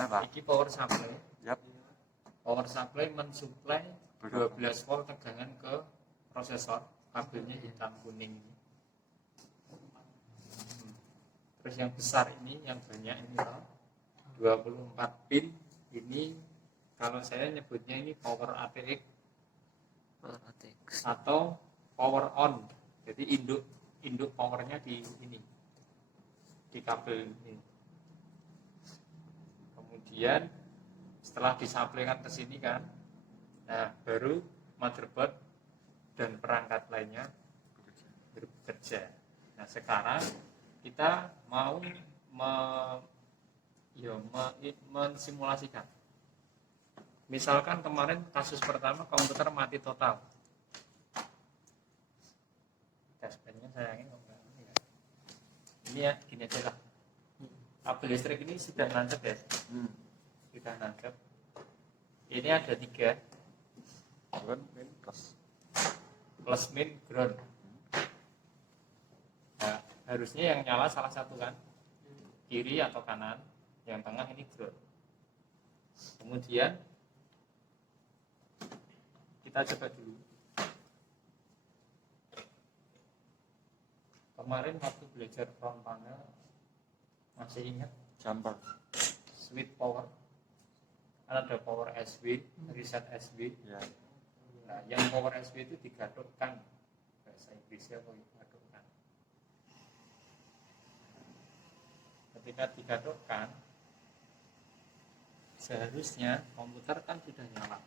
Iki power supply. Yap. Power supply mensuplai 12 volt tegangan ke prosesor. Kabelnya hitam kuning ini. Terus yang besar ini, yang banyak ini 24 pin. Ini kalau saya nyebutnya ini power ATX atau power on. Jadi induk powernya di ini, di kabel ini. Kemudian setelah disampaikan ke sini kan, nah baru motherboard dan perangkat lainnya bekerja. Nah sekarang kita mau mensimulasikan. Misalkan kemarin kasus pertama komputer mati total. Dashboardnya sayangin ini ya gini aja lah. Kabel listrik ini sudah nancep ya. Sudah nancep. Ini ada 3. Plus min ground. Nah, harusnya yang nyala salah satu kan, kiri atau kanan. Yang tengah ini ground. Kemudian kita coba dulu. Kemarin waktu belajar front panel masih ingat Jumper. switch power. Kan ada power SW, reset SW. Ya. Nah, yang power SW itu digadukkan, bahasa Inggrisnya apa digadukkan. Ketika digadukkan, seharusnya komputer kan sudah nyala.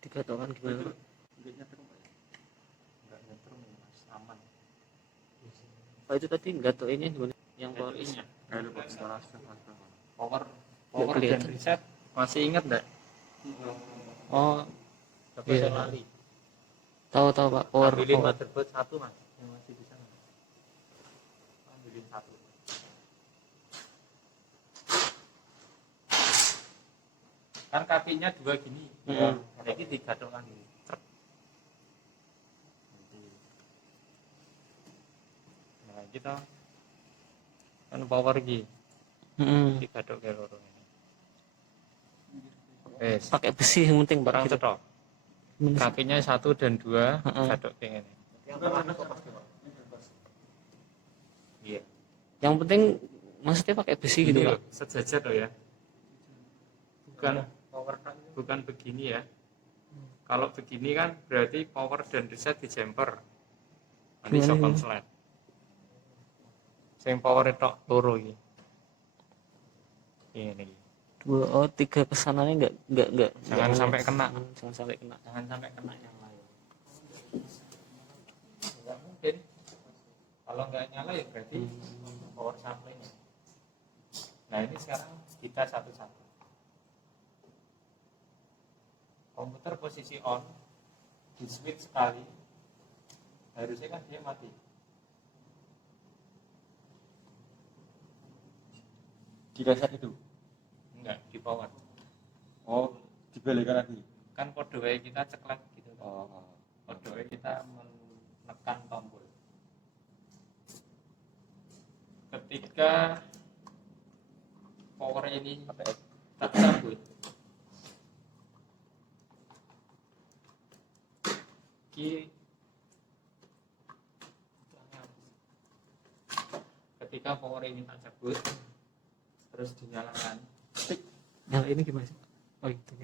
Digadukkan gimana? Enggak nyetrum, Mas, aman. Pak itu tadi gatoinnya gimana? Yang power Ini Power. power dan kelihatan. reset masih ingat enggak? Oh, Coba iya. saya lali. tahu Pak, power. Ambilin motherboard 1 Mas, yang masih di sana. Ambilin 1. Kan kakinya 2 gini. Jadi digadukkan ini. Nah, kita kan power iki. Digaduk ke loro ini. Wes, Pakai besi yang penting Pak. kurang Gitu. cetok. Kakinya 1 dan 2 gaduk ke ini. Iya. Yang penting maksudnya pakai besi gitu Ini Pak. loh, sejajar loh ya. Bukan begini ya. Kalau begini kan berarti power dan reset di jumper. Nanti Gimana iso ini? konslet. Sing power tok loro iki. Ini. 3 kesananya enggak. Jangan sampai kena. Jangan sampai kena. Jangan sampai kena yang lain. Enggak mungkin. Kalau nggak nyala ya berarti power supply-nya. Nah ini sekarang kita satu-satu. Komputer posisi on, di switch sekali, harusnya kan dia mati. Di reset itu. Enggak, di power. Oh, dibalikan lagi. Kan kode WA kita ceklek gitu. Oh. Kode WA kita menekan tombol. Ketika power ini tak cabut, ketika power ini tak cabut terus dinyalakan, Nyala ini gimana sih? Oh gitu.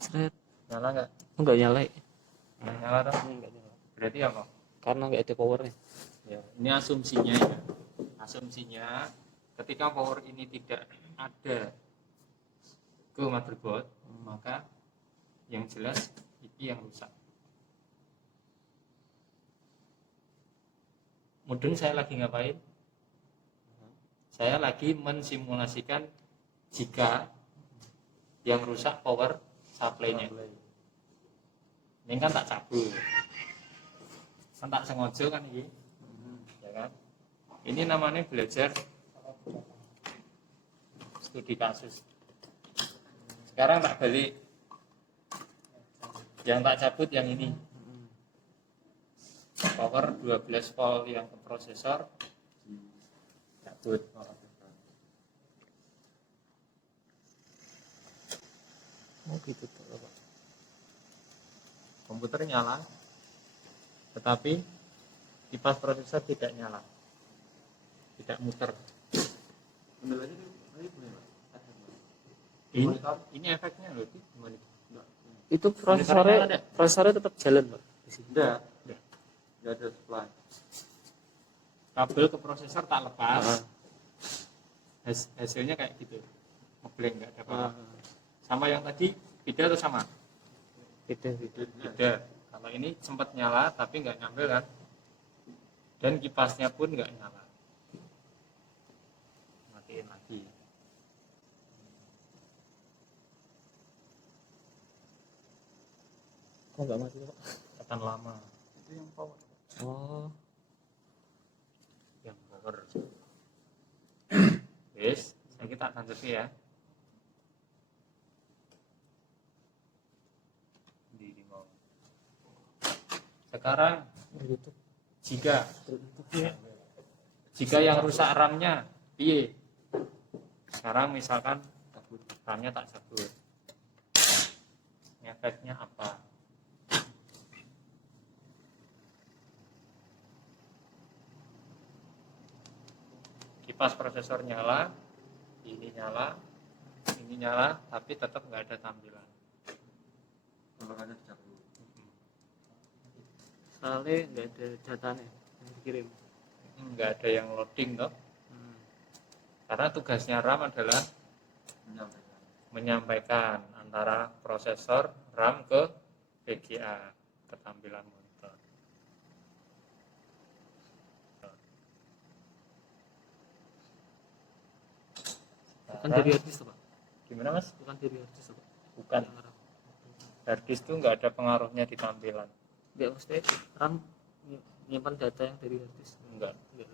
Seret. nyala nggak? Enggak nyala. Nyala dong. Enggak nyala. Berarti apa? Karena enggak ada powernya. Ya, ini asumsinya ya. Asumsinya ketika power ini tidak ada ke motherboard, maka yang jelas ini yang rusak. Mudeng saya lagi ngapain? Saya lagi mensimulasikan jika yang rusak power supply-nya. Ini kan tak cabut. Kan tak sengaja kan ini. Ya kan? Ini namanya belajar studi kasus. Sekarang tak balik. Yang tak cabut yang ini. Power 12 volt yang ke prosesor cabut. Oh gitu tuh Pak. Komputer nyala, tetapi kipas prosesor tidak nyala, tidak muter. Kendalanya ini boleh Pak? Ini efeknya loh, itu gimana? Itu Monitornya ada? prosesornya tetap jalan Pak di sini. Enggak. Enggak. Enggak ada supply. Kabel ke prosesor tak lepas, Ah, hasilnya kayak gitu, ngeblank, nggak ada apa-apa. ah, Sama yang tadi beda atau sama? beda beda. Beda. Kalau ini sempat nyala tapi nggak nyampe kan, dan kipasnya pun nggak nyala. Matiin lagi. Kok nggak mati Pak? Tekan lama. Itu yang power. Oh, Yang power. Yes, saya kita akan cek ya. Di remote. Sekarang YouTube. jika Ya. yang rusak RAM-nya, piye? Sekarang misalkan RAM-nya tak cabut, efeknya apa? Kipas prosesor nyala, ini nyala, tapi tetap nggak ada tampilan. Tolokannya dicabut. Soalnya nggak ada datanya yang dikirim. Nggak ada yang loading toh, Hmm. karena tugasnya RAM adalah Menyampaikan. menyampaikan antara prosesor RAM ke VGA, ketampilan monitor. Bukan dari harddisk tuh Pak. Gimana mas? Bukan dari harddisk tuh Pak. Bukan, Yang RAM. harddisk itu nggak ada pengaruhnya di tampilan. Nggak maksudnya RAM nyimpan data yang dari harddisk. Enggak. Nggak.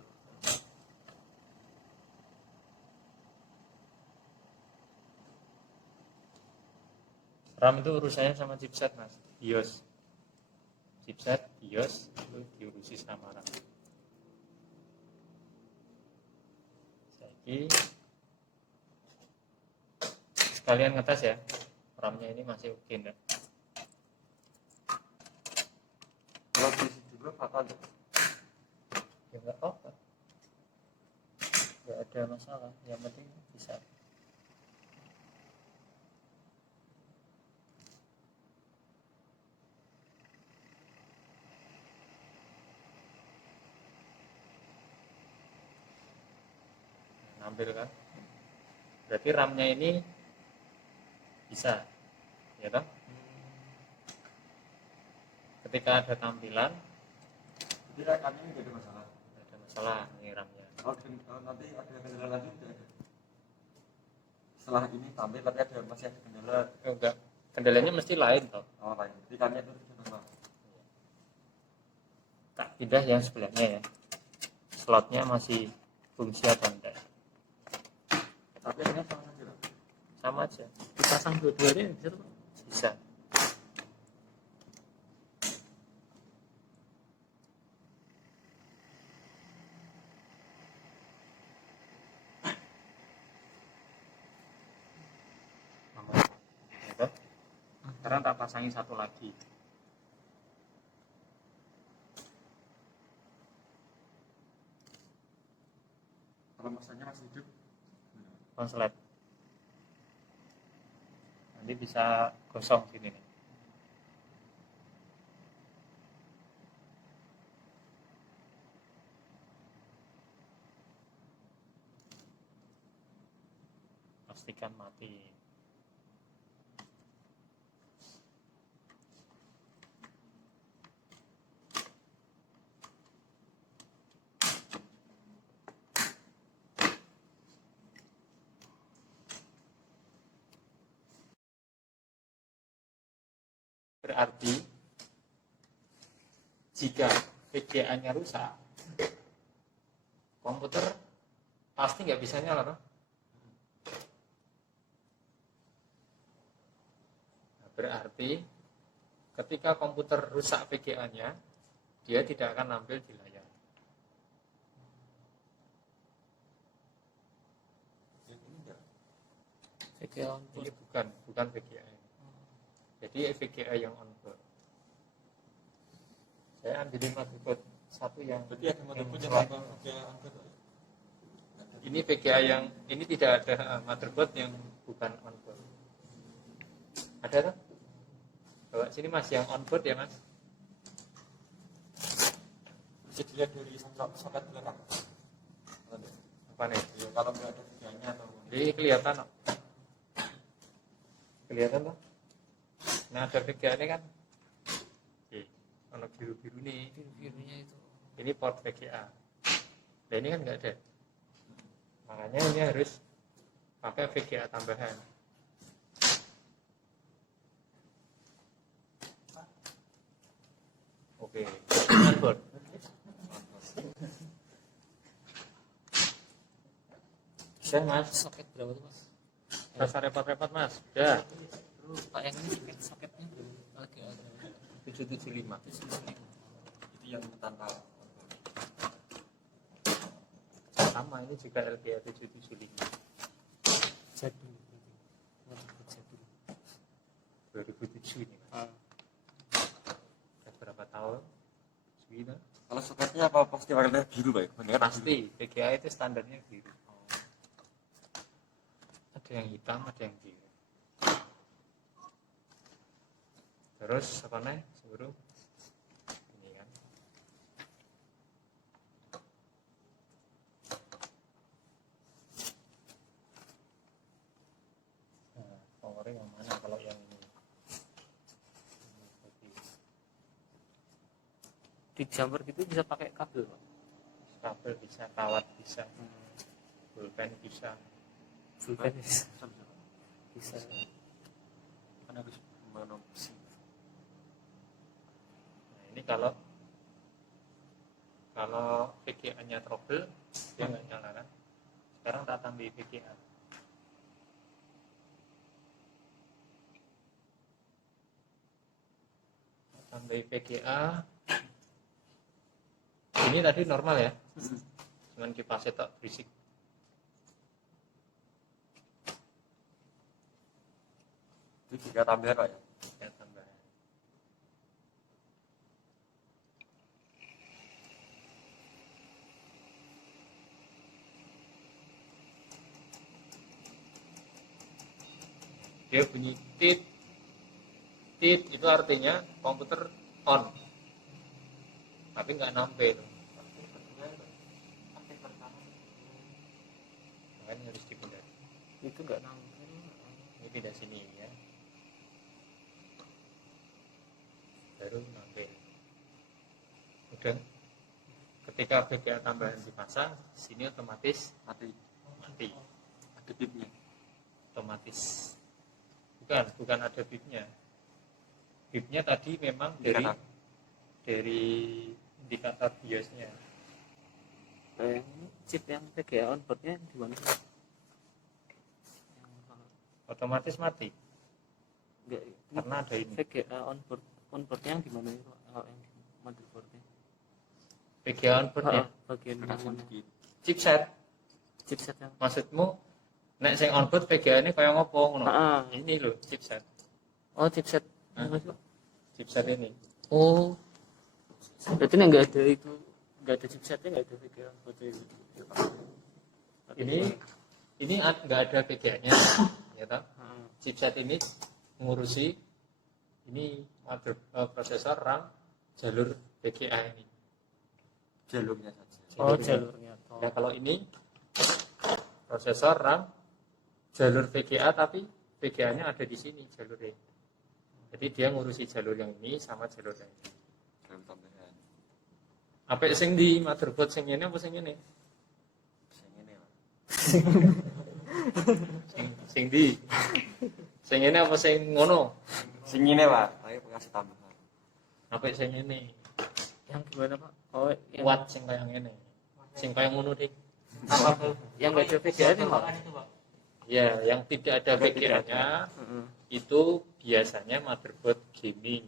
RAM itu urusannya sama chipset mas, BIOS. Chipset, BIOS itu diurusi sama RAM. Jadi sekalian ngetes ya, RAM-nya ini masih oke enggak? Kalau diisi juga fatal. Ya nggak apa-apa, nggak ada masalah, yang penting bisa. Nampil kan, berarti RAM-nya ini bisa, ya toh? Ketika ada tampilan, Jadi rekamnya ini nggak ada masalah. nggak ada masalah ini RAM-nya. Kalau nanti ada kendala lanjut tidak ada. Setelah ini tampil tapi masih ada kendala Enggak, kendalanya mesti lain toh. lain. Rekamnya itu sudah normal. Tak pindah yang sebelahnya ya, slotnya masih fungsi atau enggak? Tapi akhirnya sama saja lah. Sama aja, Dipasang dua-duanya bisa tuh Pak. bisa. Ya, sekarang tak pasangi satu lagi. Kalau masanya masih hidup, Konslet. Nanti bisa gosong sini nih. Pastikan mati. Berarti jika VGA-nya rusak, komputer pasti nggak bisa nyala toh? Nah, berarti ketika komputer rusak VGA-nya, dia tidak akan nampil di layar. yang ini enggak. VGA on Ini bukan VGA. Jadi VGA yang onboard. Saya ambilin motherboard satu yang Berarti ada motherboard yang slot. angkat. Ini VGA yang ini tidak ada motherboard yang bukan onboard. Ada tak? Bawa sini Mas yang onboard ya Mas. Bisa dilihat dari soket belakang. Apa nih? Ya, kalau nggak ada VGA-nya atau Jadi kelihatan no? Kelihatan toh? Nah ada VGA ini kan? Oke, ono biru-biru nih. Birunya itu. Ini port VGA. Nah ini kan nggak ada. Makanya ini harus pakai VGA tambahan. Oke, onboard. Bisa Mas. Soket berapa tuh Mas? Rasa repot-repot Mas. Udah. Terus Pak yang ini soketnya berapa? Oke, 775. itu yang tanpa Sama ini juga LGA 775. jadul berarti. Motherboard jadul. 2007 ini Mas. Udah berapa tahun? Segini. kalau soketnya apa pasti warnanya biru Pak? Bener kan? Pasti VGA itu standarnya biru. Ada yang hitam, ada yang biru. Terus apa nih? Sebelum ini kan. Nah, powernya yang mana kalau yang ini? Ini seperti Di jumper gitu bisa pakai kabel Pak. kabel bisa, kawat bisa, pulpen bisa. Bukan bisa. Kan harus menopsi. Nah, ini kalau VGA-nya trouble dia nggak nyala kan. Sekarang tak tambah VGA. Tambah VGA. Ini tadi normal ya. Cuman kipasnya tak berisik. Itu juga tambahan Pak ya? Ya tambahan. Dia bunyi tit. Tit itu artinya komputer on. Tapi nggak nampil. Makanya harus dipindah. Itu enggak nampil. Ini pindah sini ya. Baru nampil. Udah. Ketika VGA tambahan dipasang, sini otomatis Mati. mati. Ada bibnya. Otomatis. Bukan ada bibnya. Bibnya tadi memang Indikator. dari indikator BIOS-nya. Yang chip yang VGA onboardnya di mana? Yang Otomatis mati enggak karena ada ini. VGA onboardnya yang di mana itu Pak? Kalau yang di motherboardnya? VGA onboard-nya. Bagian yang mana? Chipset. Chipset yang Maksudmu nek sing onboard VGA-ne kaya ngopo ngono? Ah. Ini loh chipset. oh chipset. Hah? Chipset ini. Oh. Berarti enggak ada itu, enggak ada chipsetnya, enggak ada VGA onboardnya itu. Ini nggak ada VGA-nya, ya toh? Chipset ini mengurusi ini prosesor, RAM, jalur VGA ini. Jalurnya saja. Oh, jalurnya. Ya kalau ini prosesor, RAM, jalur VGA tapi VGA-nya ada di sini jalurnya. Jadi dia ngurusi jalur yang ini sama jalur yang ini. Jalur tambahan. Apa sing di motherboard sing ini apa sing ini? Sing ini Pak. Sing di. Sing ini apa sing ngono? Sing ini Pak. Ayo kasih tambahan. Apa sing ini? Yang gimana Pak? Oh, yang Kuat sing kaya ngene. Sing kaya ngono dik. yang enggak ada VGA-nya Pak. Ya, yang tidak ada VGA-nya itu biasanya motherboard gaming.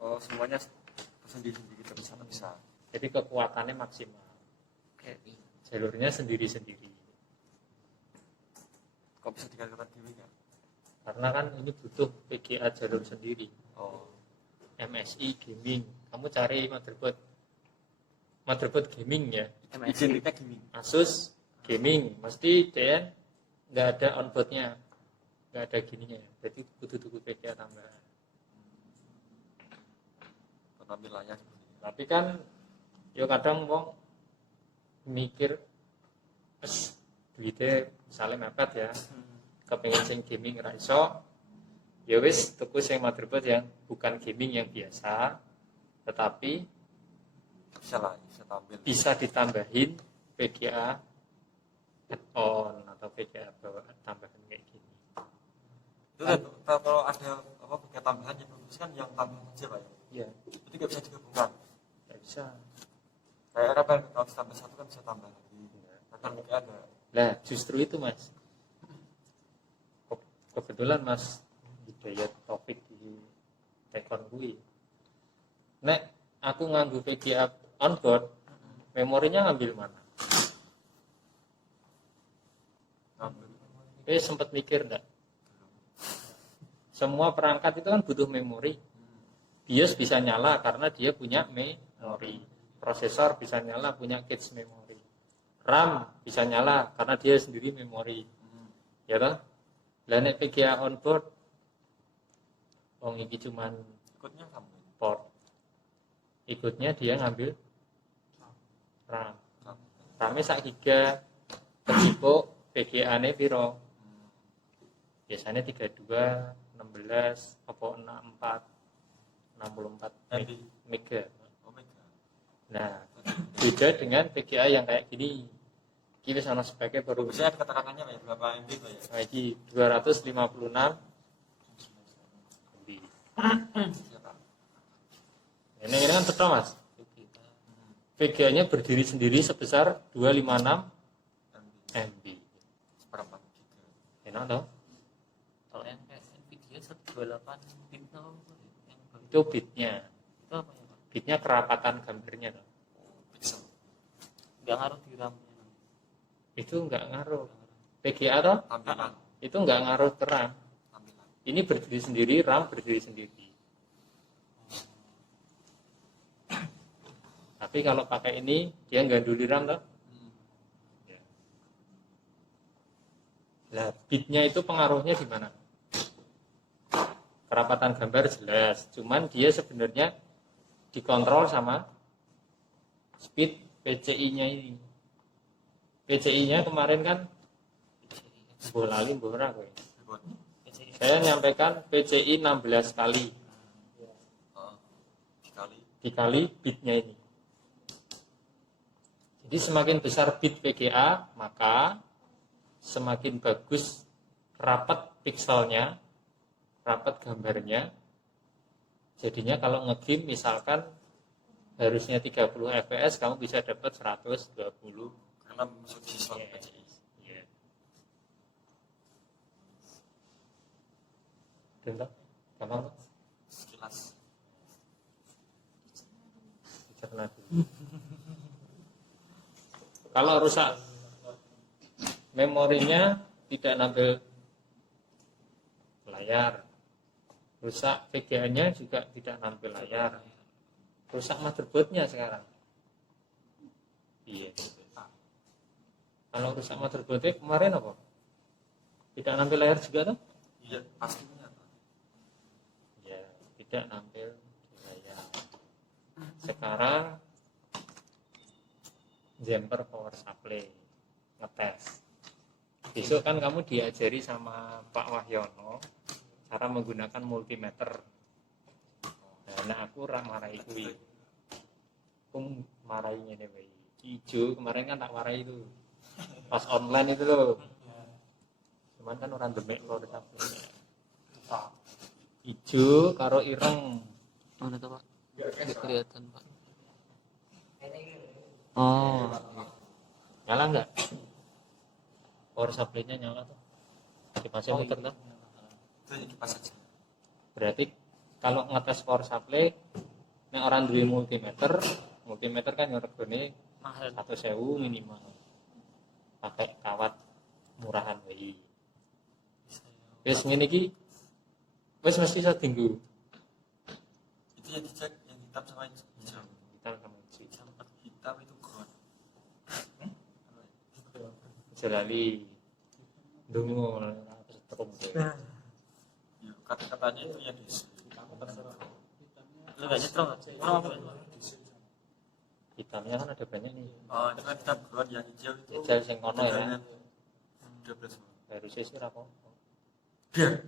Oh, semuanya sendiri-sendiri bisa. Jadi kekuatannya maksimal. Jalurnya sendiri-sendiri. Kok bisa dikatakan gini nggak? karena kan ini butuh VGA jalur sendiri. Oh. MSI gaming, kamu cari motherboard gaming ya, Identiknya gini. Asus gaming, mesti DN nggak ada onboardnya, nggak ada gininya, jadi butuh tuku VGA tambahan. Penampilannya. Tapi kan yo kadang wong mikir duitnya misalnya mepet ya, kepengen sing gaming ra iso, ya wis tuku sing motherboard yang bukan gaming yang biasa, tetapi Bisa lah, bisa tampil. bisa ditambahin VGA add-on atau VGA bawaan tambahan kayak gini. Itu kan, kalau ada apa pakai tambahan yang bagus kan yang tambahan aja Pak ya. Iya, Jadi nggak bisa digabungkan. nggak bisa. Kayak rebel kalau ditambah satu kan bisa tambah lagi. Akan mungkin ada. Nah, justru itu Mas. Kebetulan Mas Hidayat topik di Tekon kui. Nek aku nganggu VGA onboard, memorinya ngambil mana? Sempat mikir enggak? Semua perangkat itu kan butuh memori. BIOS bisa nyala karena dia punya memori. Prosesor bisa nyala punya cache memori. RAM bisa nyala karena dia sendiri memori. Ya toh? Lah nek VGA onboard wong iki cuman Ikutnya sama. port. Ikutnya dia ngambil RAM. RAM-nya sak giga, kecipuk VGA-ne piro? Biasanya 32, 16, apa 64, 64 mega. Omega. Nah, beda dengan VGA yang kayak gini. Ini sana speknya baru Biasanya ada keterangannya Pak ya, berapa MB Pak ya? lagi 256 MB. Siapa? Ini kan betul Mas. VGA-nya berdiri sendiri sebesar 256 MB. MB. Seperempat giga. Enak dong? Kalau yang kayak Nvidia 128 bit tau yang Itu bitnya. itu apa ya Pak? Bitnya kerapatan gambarnya dong. Pixel. Nggak ngaruh di RAM-nya. Itu nggak ngaruh. VGA toh? Tampilan. Itu nggak ngaruh ke RAM. Tampilan. Ini berdiri sendiri, RAM berdiri sendiri. Tapi kalau pakai ini, dia nggak dulu RAM toh? Nah, bitnya itu pengaruhnya di mana? Kerapatan gambar jelas, cuman dia sebenarnya dikontrol sama speed PCI-nya ini. PCI-nya kemarin kan bolali ora kowe. Ribut. Saya nyampaikan PCI 16 kali dikali bitnya ini. Jadi semakin besar bit VGA, maka semakin bagus rapat pixelnya, rapat gambarnya. Jadinya kalau nge-game misalkan harusnya 30 fps, kamu bisa dapat 120. Karena masuk di slot PCI. Iya. Dengar? Gampang toh? Sekilas. Dicerna dulu. Kalau rusak memorinya tidak nampil layar, rusak VGA-nya juga tidak nampil layar, rusak motherboard-nya sekarang. Iya. Kalau rusak motherboard-nya kemarin apa? Tidak nampil layar juga tuh? Iya, pastinya. Ya, tidak nampil di layar. Sekarang jumper power supply ngetes. Besok kan kamu diajari sama Pak Wahyono cara menggunakan multimeter. Nah, aku ora marahi kuwi. Aku marahi ngene wae. Ijo kemarin kan tak marahi itu. Pas online itu loh. Cuman kan orang demek power supply. Ijo karo ireng. Mana tuh Pak? Nggak kelihatan Pak. Oh, Nyala enggak? Power supply-nya nyala tuh. Kipasnya muter tuh. Itu ya kipas saja. Berarti kalau ngetes power supply, nek orang duwe multimeter kan yang regane mahal. 1.000 minimal. Pakai kawat murahan wae. Wis ngene iki wis mesti iso dienggo. Itu yang dicek yang hitam sama hijau. Kita sama uji. Hitam itu ground. Jelali. Dungu setrum. Ya, kata-katanya itu yang DC. Lu enggak nyetrum. Nyetrum apa? Hitamnya kan ada banyak nih. Oh, itu kan hitam ground, yang hijau itu Hijau sing kono ya. 12. Harusnya sih ora apa. Biar.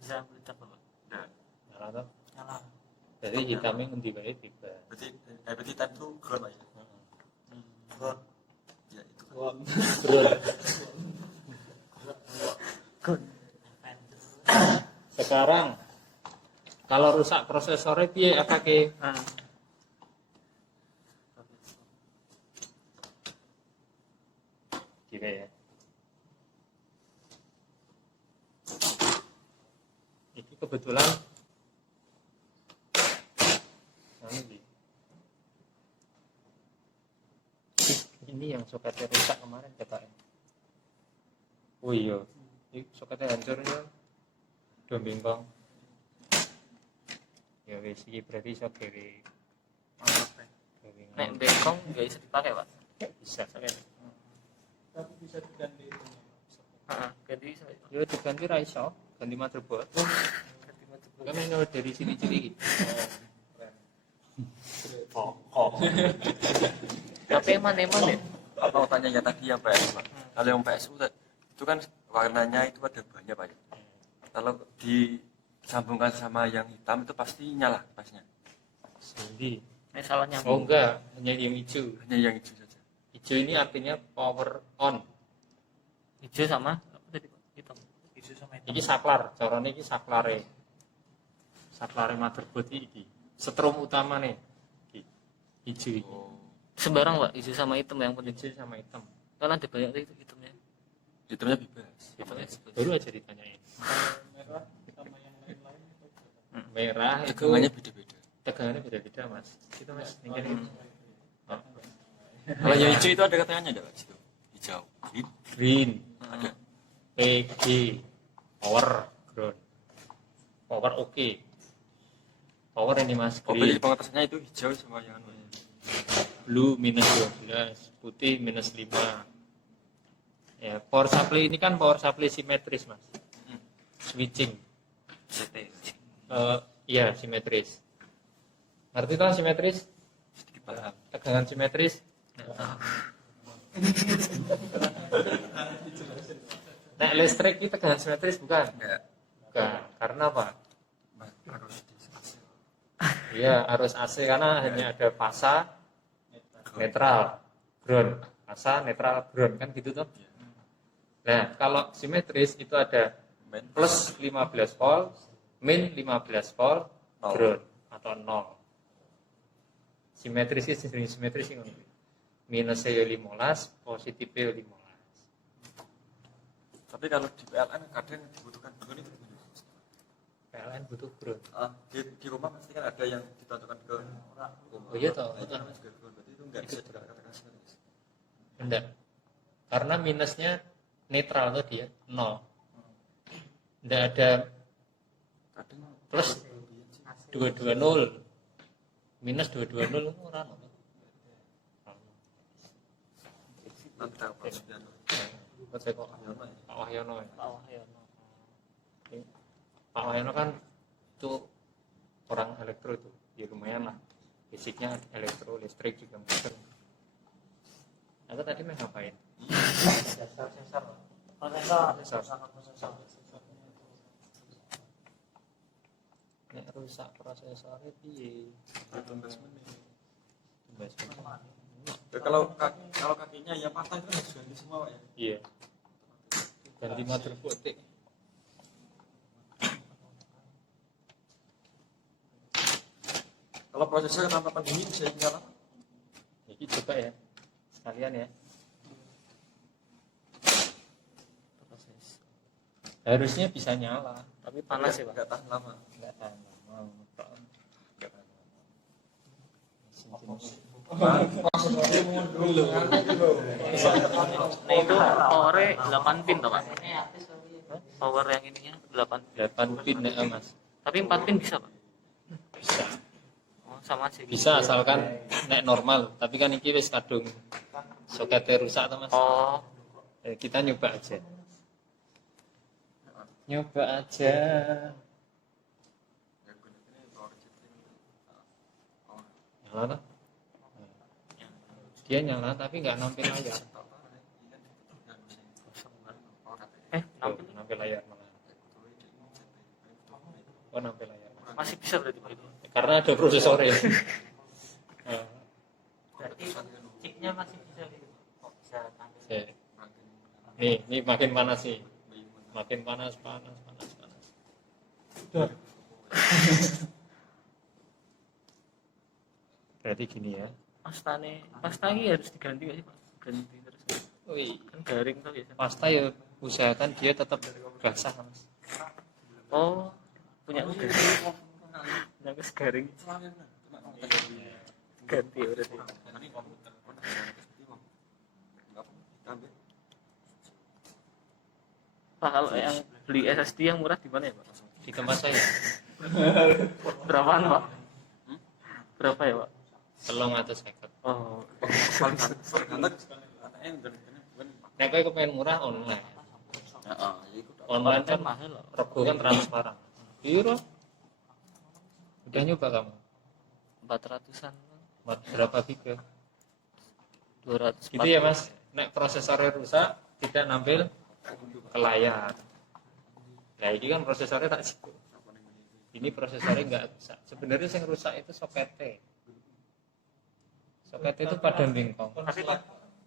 Bisa kita apa? Nah, Nyala toh. Nyala. Jadi hitamnya ngendi wae tiba. berarti hitam itu ground Pak ya. Ground. Ya itu. Bro. Sekarang kalau rusak prosesornya piye akake? Kira ya. Ini kebetulan ini yang soketnya rusak kemarin KTM. Oh iya, ini soketnya hancur ya. Dom bingkong. Ya wis iki berarti iso gawe Nek bengkong enggak bisa dipakai, Pak. bisa. Tapi bisa diganti. Heeh, ganti bisa. Yo diganti ra iso, ganti motherboard. Kan main dari sini-sini iki. Tapi emang ya. Apa mau tanya ya tadi yang PSU Pak? Kalau yang PSU itu kan warnanya itu ada banyak Pak ya. Kalau disambungkan sama yang hitam itu pasti nyala pasnya. Sindi. Ini salah Oh nyambung. enggak, hanya yang hijau. Hanya yang hijau saja. Hijau ini artinya power on. Hijau sama apa tadi, Pak? Hitam. Hijau sama hitam. Iki saklar, carane iki saklare. Saklare motherboard iki. Setrum utama nih. Iki. Hijau iki. Oh, Sembarang, Pak, hijau sama hitam yang penting. Hijau sama hitam. Kan ada banyak itu hitamnya. hitamnya bebas. Hitamnya Baru aja ditanyain. Merah sama yang lain-lain. Merah itu Tegangannya beda-beda. tegangannya beda-beda, Mas. Itu Mas, ini. Oh, Kalau yang hijau itu ada katanya enggak Pak? Situ. Hijau. Green. green, Ada. PG, power, ground. Power oke. Power ini Mas, Oh, jadi green. pengatasannya itu hijau sama yang anu. Blue minus 12, putih minus 5. Ya, power supply ini kan power supply simetris, Mas. Switching. CT. Iya, simetris. Ngerti kan simetris? Sedikit paham. Tegangan simetris. Nah, listrik itu tegangan simetris bukan? Enggak. Bukan. Karena apa? Harus di Iya, arus AC karena hanya ada fasa, netral, ground. Fasa, netral, ground kan gitu tuh. Nah, kalau simetris itu ada plus 15 volt, min 15 volt, ground atau 0. Simetris itu jenis simetris yang minus 15, positif 15. Tapi kalau di PLN kadang dibutuhkan ground itu gimana? PLN butuh ground. Di rumah pasti kan ada yang ditonjolkan ke Oh iya toh. Nah, itu namanya juga ground. Berarti itu enggak bisa dikatakan sebagai Enggak. Karena minusnya netral tuh dia 0. Enggak ada kadang plus 220. Minus 220 ora ono. nanti tahu maksudnya. Kok Pak Wahyono. ya? Pak Wahyono. Pak Wahyono kan itu orang elektro itu. Ya lumayan lah. Basicnya elektro, listrik juga mungkin. Aku tadi main ngapain? Sensor. Prosesor. Nek rusak prosesornya piye? 18 menit. 18 menit. Ya, kalau kakinya yang patah itu kan harus ganti semua Pak ya. Iya. Ganti motherboard. Kalau prosesor tanpa pendingin bisa nyala. Ini coba ya. Sekalian ya. Proses. Harusnya bisa nyala, Tapi panas ya, Pak. Enggak tahan lama. enggak tahan lama. Enggak tahan lama. Nah itu powernya 8 pin toh Pak? Power yang ininya 8 pin. 8 pin ya Mas. Tapi 4 pin bisa Pak? Bisa. Oh, sama sih. Bisa asalkan nek normal, tapi kan iki wis kadung soketnya rusak to Mas. Oh, Kita nyoba aja. Nyoba aja. Nyala toh? Dia nyala tapi nggak nampil layar. nampil Nampil layar malah. Oh nampil layar. masih bisa berarti Pak itu. Karena ada prosesornya. Berarti chipnya masih bisa gitu. Oh, bisa tampil. Oke. Nih makin panas sih. Makin panas. Berarti gini ya. Pasta ini harus diganti nggak sih Pak? Ganti terus. Wih, Kan garing tuh biasa. pasta ya usahakan dia tetap basah Mas. Oh, punya garing. Punya garing. Ganti ya berarti. Pak kalau yang beli SSD yang murah di mana ya Pak? Di tempat saya Berapaan Pak? Berapa ya Pak? telung atas seket. Oh, Nek kowe kepengen murah online. Online kan mahal loh. rego kan transparan. Piro? Udah nyoba kamu? 400-an. Berapa giga? 200. Gitu ya Mas. Nek prosesornya rusak tidak nampil ke layar. Nah ini kan prosesornya tak situ. Ini prosesornya nggak rusak. Sebenarnya yang rusak itu soketnya. Soketnya itu pada bengkong. Tapi Pak,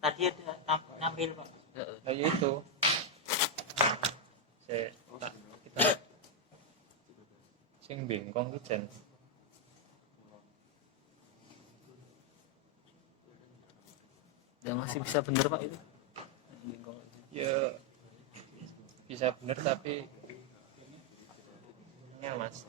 tadi ada nampil Pak. Nah ya itu. Kita sing bengkong itu jen. Ya masih bisa bener Pak itu. Ya bisa bener tapi ya Mas